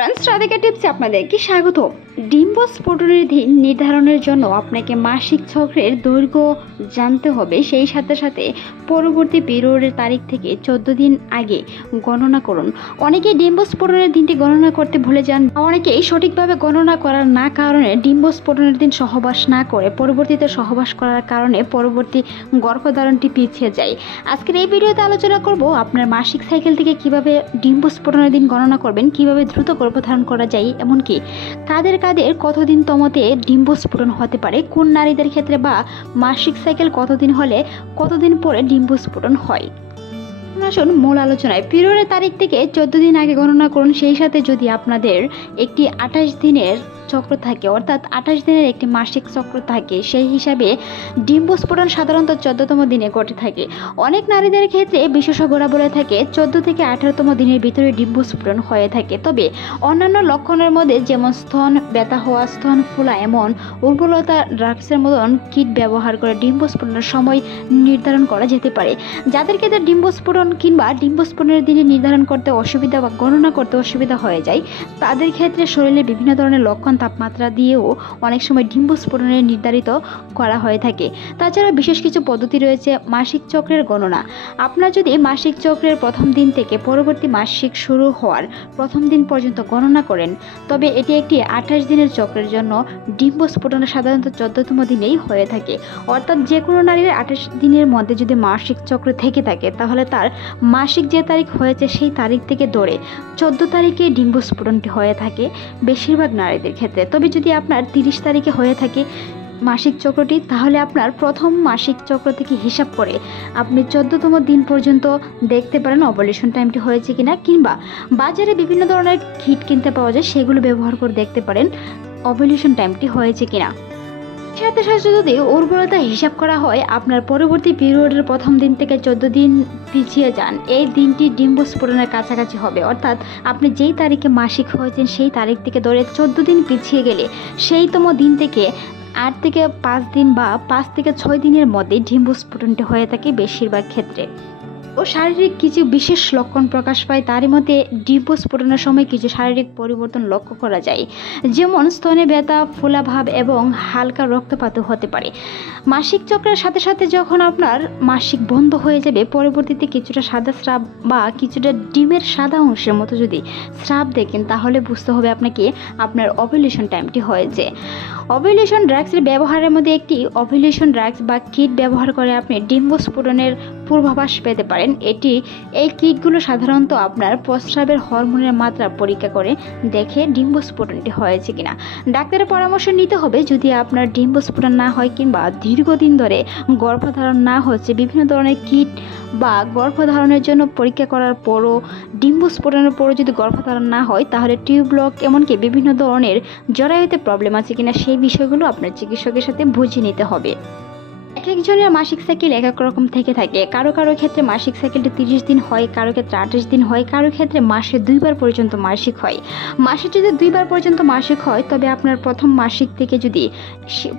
Friends, Radhika টিপসে আপনাদেরকে স্বাগত। ডিম্বস্ফোটনের দিন নির্ধারণের জন্য আপনাকে মাসিক চক্রের দৈর্ঘ্য জানতে হবে। সেই সাথে সাথে পরবর্তী পিরিয়ডের তারিখ থেকে 14 দিন আগে গণনা করুন। অনেকেই ডিম্বস্ফোটনের দিনটি গণনা করতে ভুলে যান, অনেকেই সঠিকভাবে গণনা করার না কারণে ডিম্বস্ফোটনের দিন সহবাস না করে পরবর্তীতে সহবাস করার কারণে পরবর্তী গর্ভধারণটি পিছিয়ে যায়। আজকের এই ভিডিওতে আলোচনা করব আপনার মাসিক সাইকেল থেকে কিভাবে ডিম্বস্ফোটনের দিন গণনা করবেন, কিভাবে দ্রুত গর্ভধারণ করা যায়, এমনকি কাদের কতদিন তমতে ডিম্বস্ফোটন হতে পারে, কোন নারীদের ক্ষেত্রে বা মাসিক সাইকেল কতদিন হলে কতদিন পরে ডিম্বস্ফোটন হয়। আসুন মূল আলোচনায়। পিরিয়ডের তারিখ থেকে 14 দিন আগে গণনা করুন। সেই সাথে যদি আপনাদের একটি 28 দিনের চক্র থাকে, অর্থাৎ 28 দিনের একটি মাসিক চক্র থাকে, সেই হিসাবে ডিম্বস্ফোটন সাধারণত 14তম দিনে ঘটে থাকে। অনেক নারীদের ক্ষেত্রে বিশেষজ্ঞরা বলে থাকে 14 থেকে 18তম দিনের ভিতরে ডিম্বস্ফোটন হয়ে থাকে। তবে অন্যান্য লক্ষণের মধ্যে যেমন স্তন ব্যথা হওয়া, স্তন ফোলা, এমন উর্বরতা ড্রাগসের মতন কিট ব্যবহার করে ডিম্বস্ফোটনের সময় নির্ধারণ করা যেতে পারে। যাদের ক্ষেত্রে ডিম্বস্ফোটন কিংবা ডিম্বস্ফোটনের দিনে নির্ধারণ করতে অসুবিধা বা গণনা করতে অসুবিধা হয়ে যায়, তাদের ক্ষেত্রে শরীরে বিভিন্ন ধরনের লক্ষণ তাপমাত্রা দিয়েও অনেক সময় ডিম্বস্ফোটনের নির্ধারিত করা হয়ে থাকে। তাছাড়া বিশেষ কিছু পদ্ধতি রয়েছে মাসিক চক্রের গণনা। আপনার যদি মাসিক চক্রের প্রথম দিন থেকে পরবর্তী মাসিক শুরু হওয়ার প্রথম দিন পর্যন্ত গণনা করেন, তবে এটি একটি 28 দিনের চক্রের জন্য ডিম্বস্ফোটন সাধারণত 14তম দিনেই হয়ে থাকে। অর্থাৎ যে কোনো নারীর 28 দিনের মধ্যে যদি মাসিক চক্র থেকে থাকে, তাহলে তার মাসিক যে তারিখ হয়েছে সেই তারিখ থেকে ধরে 14 তারিখে ডিম্বস্ফোটনটি হয়ে থাকে বেশিরভাগ নারীদের ক্ষেত্রে। তবে যদি আপনার 30 তারিখে হয়ে থাকে মাসিক চক্রটি, তাহলে আপনার প্রথম মাসিক চক্র থেকে হিসাব করে আপনি 14তম দিন পর্যন্ত দেখতে পারেন ওভুলেশন টাইমটি হয়েছে কিনা, কিংবা বাজারে বিভিন্ন ধরনের কিট কিনতে পাওয়া যায়, সেগুলো ব্যবহার করে দেখতে পারেন ওভুলেশন টাইমটি হয়েছে কিনা। সাথে সাথে যদি উর্বরতা হিসাব করা হয়, আপনার পরবর্তী পিরিয়ডের প্রথম দিন থেকে 14 দিন পিছিয়ে যান, এই দিনটি ডিম্বস্ফোটনের কাছাকাছি হবে। অর্থাৎ আপনি যেই তারিখে মাসিক হয়েছেন সেই তারিখ থেকে ধরে 14 দিন পিছিয়ে গেলে সেইতম দিন থেকে 8 থেকে 5 দিন বা 5 থেকে 6 দিনের মধ্যে ডিম্বস্ফোটনটি হয়ে থাকে বেশিরভাগ ক্ষেত্রে। ও শারীরিক কিছু বিশেষ লক্ষণ প্রকাশ পায়, তারই মধ্যে ডিম্বস্ফোটনের সময় কিছু শারীরিক পরিবর্তন লক্ষ্য করা যায়, যেমন স্তনে ব্যথা, ফোলাভাব এবং হালকা রক্তপাত হতে পারে। মাসিক চক্রের সাথে সাথে যখন আপনার মাসিক বন্ধ হয়ে যাবে, পরবর্তীতে কিছুটা সাদা স্রাব বা কিছুটা ডিমের সাদা অংশের মতো যদি স্রাব দেখেন, তাহলে বুঝতে হবে আপনাকে আপনার ওভুলেশন টাইমটি হয়েছে। ওভুলেশন ড্রাগসের ব্যবহারের মধ্যে একটি ওভুলেশন ড্রাগস বা কিট ব্যবহার করে আপনি ডিম্বস্ফোটনের পূর্বাভাস পেতে পারেন। এই কিটগুলো সাধারণত আপনার প্রস্রাবের হরমোনের মাত্রা পরীক্ষা করে দেখে ডিম্বস্ফোটনটি হয়েছে কিনা। ডাক্তারের পরামর্শ নিতে হবে। যদি আপনার ডিম্বস্ফোটন না হয় কিংবা দীর্ঘদিন ধরে গর্ভধারণ না হচ্ছে, বিভিন্ন ধরনের কিট বা গর্ভধারণের জন্য পরীক্ষা করার পরও ডিম্বস্ফোটনের পরও যদি গর্ভধারণ না হয়, তাহলে টিউব ব্লক এমনকি বিভিন্ন ধরনের জরায়ুতে প্রবলেম আছে কিনা, সেই বিষয়গুলো আপনার চিকিৎসকের সাথে বুঝে নিতে হবে। এক একজনের মাসিক সাইকেল এক এক রকম থেকে থাকে। কারো কারো ক্ষেত্রে মাসিক সাইকেলটা 30 দিন হয়, কারো ক্ষেত্রে 28 দিন হয়, কারো ক্ষেত্রে মাসে 2 বার পর্যন্ত মাসিক হয়। মাসে যদি 2 বার পর্যন্ত মাসিক হয়, তবে আপনার প্রথম মাসিক থেকে যদি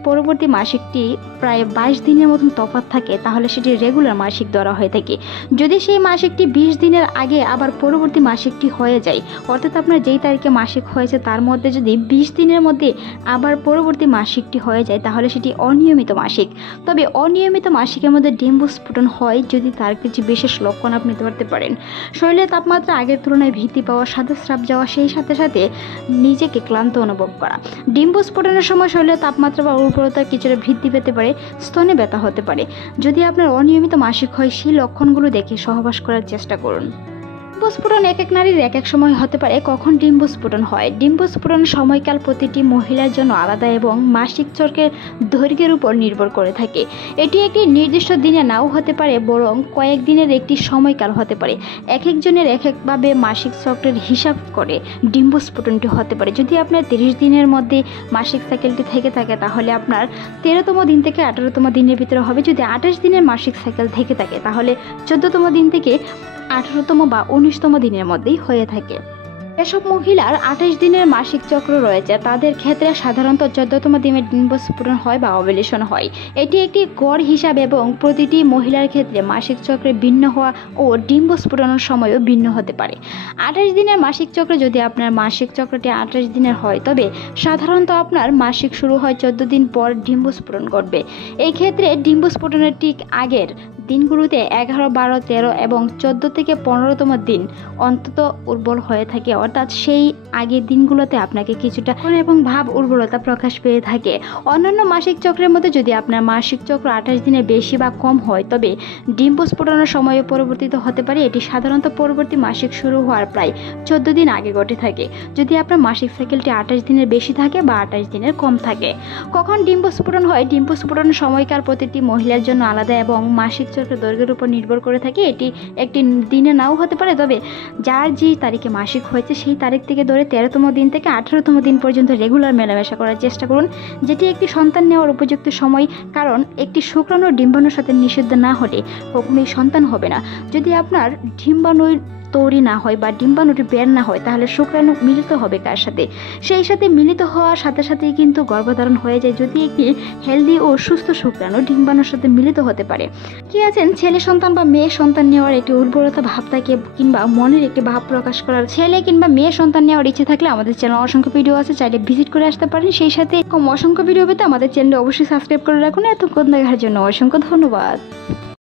পরবর্তী মাসিকটি প্রায় 22 দিনের মতন তফাৎ থাকে, তাহলে সেটি রেগুলার মাসিক ধরা হয়ে থাকে। যদি সেই মাসিকটি 20 দিনের আগে আবার পরবর্তী মাসিকটি হয়ে যায়, অর্থাৎ আপনার যেই তারিখে মাসিক হয়েছে তার মধ্যে যদি 20 দিনের মধ্যে আবার পরবর্তী মাসিকটি হয়ে যায়, তাহলে সেটি অনিয়মিত মাসিক। তবে অনিয়মিত মাসিকের মধ্যে ডিম্বস্ফোটন হয় যদি তার কিছু বিশেষ লক্ষণ আপনি ধরতে পারেন। শরীরের তাপমাত্রা আগের তুলনায় বৃদ্ধি পাওয়া, সাদা স্রাব যাওয়া, সেই সাথে সাথে নিজেকে ক্লান্ত অনুভব করা। ডিম্বস্ফোটনের সময় শরীরের তাপমাত্রা বা উর্বরতা কিছুটা বৃদ্ধি পেতে পারে, স্তনে ব্যথা হতে পারে। যদি আপনার অনিয়মিত মাসিক হয়, সেই লক্ষণগুলো দেখে সহবাস করার চেষ্টা করুন। ডিম্বস্ফোটন এক এক নারীর এক এক সময় হতে পারে। কখন ডিম্বস্ফোটন হয়? ডিম্বস্ফোটন সময়কাল প্রতিটি মহিলার জন্য আলাদা এবং মাসিক চক্রের দৈর্ঘ্যের উপর নির্ভর করে থাকে। এটি একটি নির্দিষ্ট দিনে নাও হতে পারে, বরং কয়েকদিনের একটি সময়কাল হতে পারে। এক একজনের এক একভাবে মাসিক চক্রের হিসাব করে ডিম্বস্ফোটনটি হতে পারে। যদি আপনার 30 দিনের মধ্যে মাসিক সাইকেলটি থেকে থাকে, তাহলে আপনার 13তম দিন থেকে 18তম দিনের ভিতরে হবে। যদি 28 দিনের মাসিক সাইকেল থেকে থাকে, তাহলে 14তম দিন থেকে 18তম বা 19তম দিনের মধ্যেই হয়ে থাকে। যেসব মহিলার 28 দিনের মাসিক চক্র রয়েছে তাদের ক্ষেত্রে সাধারণত 14তম দিনে ডিম্বস্ফোরণ হয় বা ওভুলেশন হয়। এটি একটি গড় হিসাব এবং প্রতিটি মহিলার ক্ষেত্রে মাসিক চক্রে ভিন্ন হওয়া ও ডিম্বস্ফোরণের সময়ও ভিন্ন হতে পারে। 28 দিনের মাসিক চক্র যদি আপনার মাসিক চক্রটি 28 দিনের হয় তবে সাধারণত আপনার মাসিক শুরু হয় 14 দিন পর ডিম্বস্ফোরণ ঘটবে। এই ক্ষেত্রে ডিম্বস্ফোরণের ঠিক আগের দিনগুলোতে 11, 12, 13 এবং 14 থেকে 15তম দিন অন্তত উর্বর হয়ে থাকে, অর্থাৎ সেই আগের দিনগুলোতে আপনাকে কিছুটা এবং ভাব উর্বরতা প্রকাশ পেয়ে থাকে। অন্যান্য মাসিক চক্রের মধ্যে যদি আপনার মাসিক চক্র 28 দিনের বেশি বা কম হয় তবে ডিম্বস্ফোরণের সময়ে পরিবর্তিত হতে পারে। এটি সাধারণত পরবর্তী মাসিক শুরু হওয়ার প্রায় 14 দিন আগে ঘটে থাকে যদি আপনার মাসিক সাইকেলটি 28 দিনের বেশি থাকে বা 28 দিনের কম থাকে। কখন ডিম্বস্ফোরণ হয়? ডিম্বস্ফোরণের সময়কার প্রতিটি মহিলার জন্য আলাদা এবং মাসিক চক্রের দৈর্ঘ্যের উপর নির্ভর করে থাকে। এটি একটি দিনে নাও হতে পারে, তবে যার যে তারিখে মাসিক হয়েছে সেই তারিখ থেকে ধরে 13তম দিন থেকে 18তম দিন পর্যন্ত রেগুলার মেলামেশা করার চেষ্টা করুন, যেটি একটি সন্তান নেওয়ার উপযুক্ত সময়। কারণ একটি শুক্রাণু ডিম্বাণুর সাথে নিষিদ্ধ না হলে কখনোই সন্তান হবে না। যদি আপনার ডিম্বাণু তৈরি না হয় বা ডিম্বাণুটি বের না হয় তাহলে শুক্রাণু মিলিত হবে কার সাথে, সেই সাথে মিলিত হওয়ার সাথে সাথেই কিন্তু গর্ভধারণ হয়ে যায় যদি একটি হেলদি ও সুস্থ শুক্রাণু ডিম্বাণুর সাথে মিলিত হতে পারে। কি আছেন ছেলে সন্তান বা মেয়ে সন্তান নেওয়ার একটি উর্বরতা ভাব থাকে কিংবা মনের একটি ভাব প্রকাশ করার, ছেলে কিংবা মেয়ে সন্তান নেওয়ার ইচ্ছে থাকলে আমাদের চ্যানেল অসংখ্য ভিডিও আছে, চাইলে ভিজিট করে আসতে পারেন। সেই সাথে অসংখ্য ভিডিও পেতে আমাদের চ্যানেল অবশ্যই সাবস্ক্রাইব করে রাখুন। এতক্ষণ দেখার জন্য অসংখ্য ধন্যবাদ।